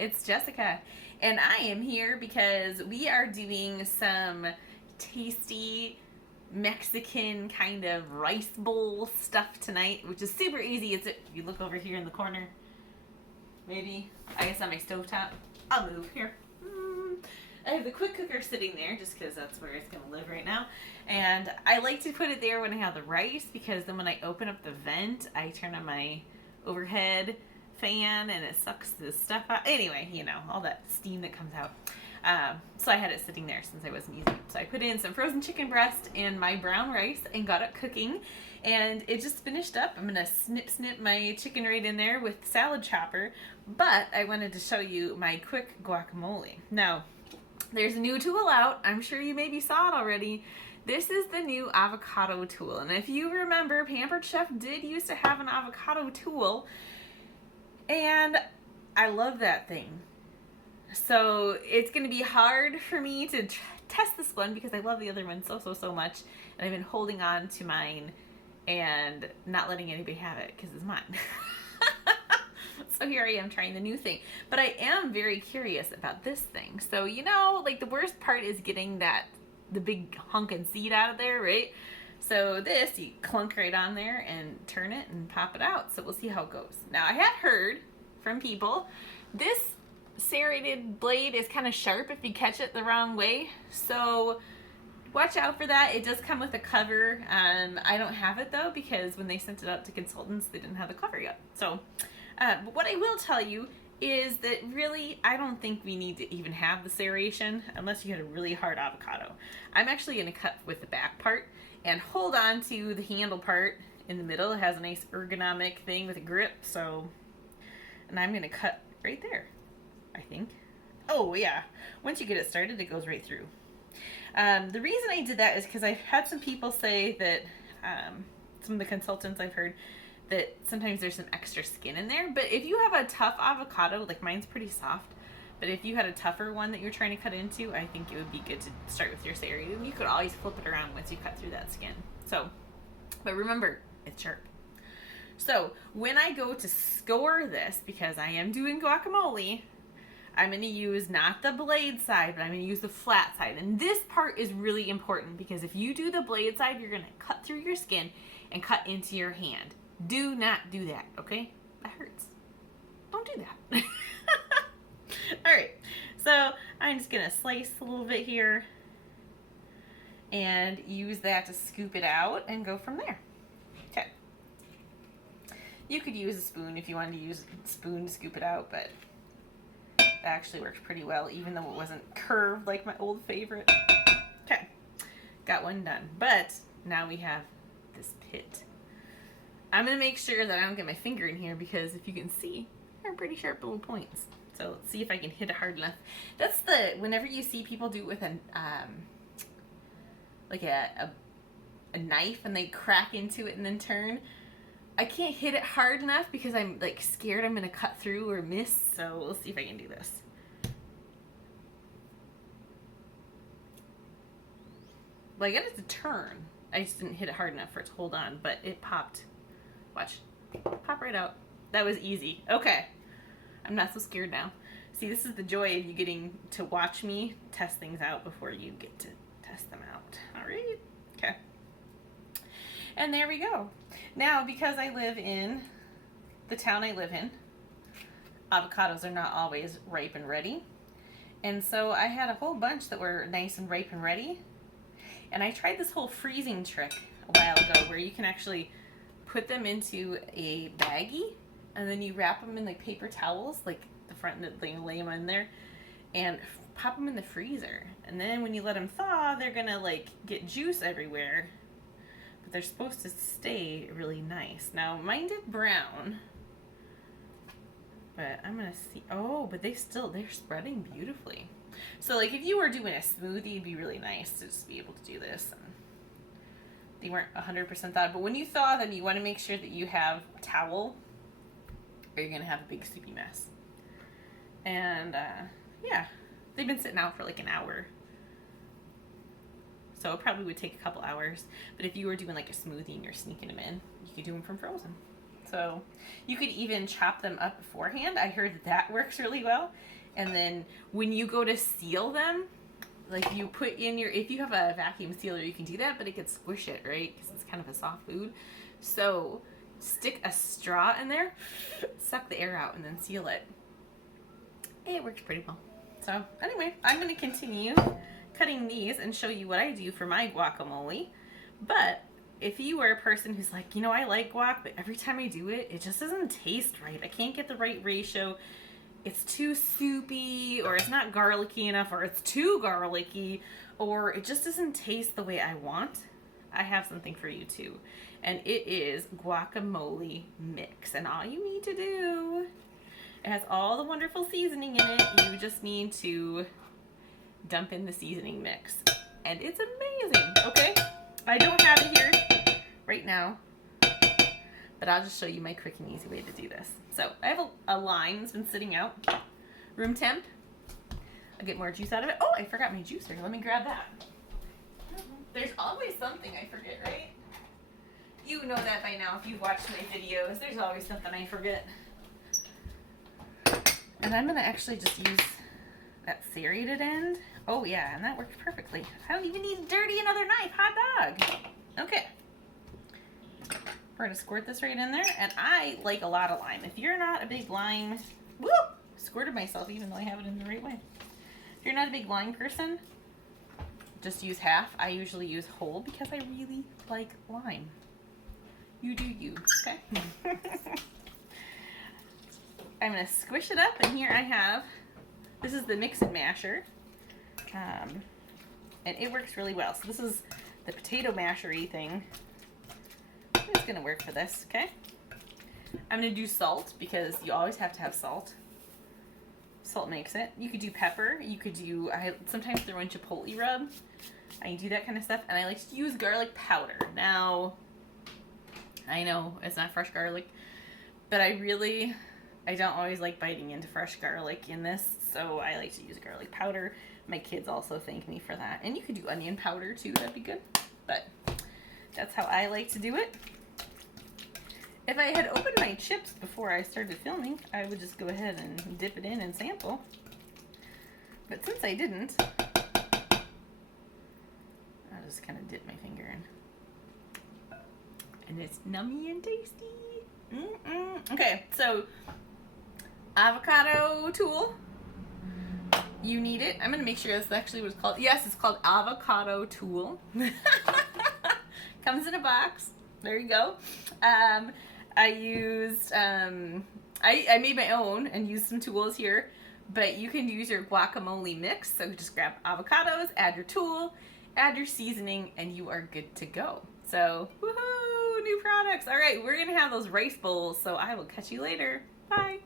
it's Jessica, and I am here because we are doing some tasty Mexican kind of rice bowl stuff tonight, which is super easy. If you look over here in the corner, maybe, I guess on my stovetop. I'll move here. I have the quick cooker sitting there just because that's where it's going to live right now. And I like to put it there when I have the rice because then when I open up the vent, I turn on my overhead fan and it sucks the stuff out. Anyway, you know, all that steam that comes out. So I had it sitting there since I wasn't using it. So I put in some frozen chicken breast and my brown rice and got it cooking. And it just finished up. I'm going to snip my chicken right in there with salad chopper. But I wanted to show you my quick guacamole. Now, there's a new tool out. I'm sure you maybe saw it already. This is the new Avocado Tool. And if you remember, Pampered Chef did used to have an avocado tool. And I love that thing. So it's going to be hard for me to test this one because I love the other one so much. And I've been holding on to mine and not letting anybody have it because it's mine. So here I am trying the new thing. But I am very curious about this thing. So, you know, like the worst part is getting the big hunk and seed out of there, right? So this, you clunk right on there and turn it and pop it out. So we'll see how it goes. Now, I have heard from people, this serrated blade is kind of sharp if you catch it the wrong way. So watch out for that. It does come with a cover. I don't have it though because when they sent it out to consultants, they didn't have the cover yet. So, but what I will tell you is that really, I don't think we need to even have the serration unless you had a really hard avocado. I'm actually going to cut with the back part and hold on to the handle part in the middle. It has a nice ergonomic thing with a grip. So, and I'm going to cut right there, I think. Oh yeah, once you get it started, it goes right through. The reason I did that is because I've had some people say that, some of the consultants I've heard, that sometimes there's some extra skin in there. But if you have a tough avocado, like mine's pretty soft, but if you had a tougher one that you're trying to cut into, I think it would be good to start with your serrated. You could always flip it around once you cut through that skin. So, but remember, it's sharp. So when I go to score this, because I am doing guacamole, I'm going to use not the blade side, but I'm going to use the flat side. And this part is really important because if you do the blade side, you're going to cut through your skin and cut into your hand. Do not do that, okay? That hurts. Don't do that. All right, so I'm just going to slice a little bit here and use that to scoop it out and go from there. Okay. You could use a spoon if you wanted to use a spoon to scoop it out, but that actually worked pretty well, even though it wasn't curved like my old favorite. Okay, got one done. But now we have this pit. I'm going to make sure that I don't get my finger in here because if you can see, they're pretty sharp little points. So let's see if I can hit it hard enough. That's whenever you see people do it with like a knife and they crack into it and then turn, I can't hit it hard enough because I'm like scared I'm going to cut through or miss. So we'll see if I can do this. Well, I got it to turn. I just didn't hit it hard enough for it to hold on, but it popped. Watch. Pop right out. That was easy. Okay. I'm not so scared now. See, this is the joy of you getting to watch me test things out before you get to test them out. All right. Okay. And there we go. Now, because I live in the town I live in, avocados are not always ripe and ready. And so I had a whole bunch that were nice and ripe and ready. And I tried this whole freezing trick a while ago where you can actually put them into a baggie and then you wrap them in like paper towels, like the front, lay them in there and pop them in the freezer. And then when you let them thaw, they're gonna like get juice everywhere. They're supposed to stay really nice. Now, mine did brown, but I'm gonna see. Oh, but they're spreading beautifully. So, like, if you were doing a smoothie, it'd be really nice to just be able to do this. And they weren't 100% thawed, but when you thaw them, you want to make sure that you have a towel, or you're gonna have a big soupy mess. And yeah, they've been sitting out for like an hour. So it probably would take a couple hours. But if you were doing like a smoothie and you're sneaking them in, you could do them from frozen. So you could even chop them up beforehand. I heard that works really well. And then when you go to seal them, like you put in your, if you have a vacuum sealer, you can do that, but it could squish it, right? Because it's kind of a soft food. So stick a straw in there, suck the air out, and then seal it. It works pretty well. So anyway, I'm going to continue cutting these and show you what I do for my guacamole. But if you are a person who's like, you know, I like guac, but every time I do it, it just doesn't taste right. I can't get the right ratio. It's too soupy, or it's not garlicky enough, or it's too garlicky, or it just doesn't taste the way I want. I have something for you too. And it is guacamole mix. And all you need to do, it has all the wonderful seasoning in it. You just need to dump in the seasoning mix. And it's amazing, okay? I don't have it here right now, but I'll just show you my quick and easy way to do this. So I have a lime that's been sitting out, room temp. I'll get more juice out of it. Oh, I forgot my juicer. Let me grab that. There's always something I forget, right? You know that by now if you've watched my videos. There's always something I forget. And I'm gonna actually just use that serrated end. Oh yeah, and that works perfectly. I don't even need to dirty another knife. Hot dog. Okay. We're gonna squirt this right in there, and I like a lot of lime. If you're not a big lime, woo, squirted myself even though I have it in the right way. If you're not a big lime person, just use half. I usually use whole because I really like lime. You do you, okay? I'm gonna squish it up, and here I have, this is the mix and masher, and it works really well. So this is the potato mashery thing. It's gonna work for this, okay? I'm gonna do salt because you always have to have salt. Salt makes it. You could do pepper. You could do, I sometimes throw in chipotle rub. I do that kind of stuff, and I like to use garlic powder. Now, I know it's not fresh garlic, but I don't always like biting into fresh garlic in this, so I like to use garlic powder. My kids also thank me for that. And you could do onion powder too, that'd be good. But that's how I like to do it. If I had opened my chips before I started filming, I would just go ahead and dip it in and sample. But since I didn't, I'll just kind of dip my finger in. And it's nummy and tasty. Okay, so avocado tool. You need it. I'm going to make sure that's actually what it's called. Yes, it's called Avocado Tool. Comes in a box. There you go. I used, I made my own and used some tools here, but you can use your guacamole mix. So just grab avocados, add your tool, add your seasoning, and you are good to go. So, woohoo, new products. All right, we're going to have those rice bowls, so I will catch you later. Bye.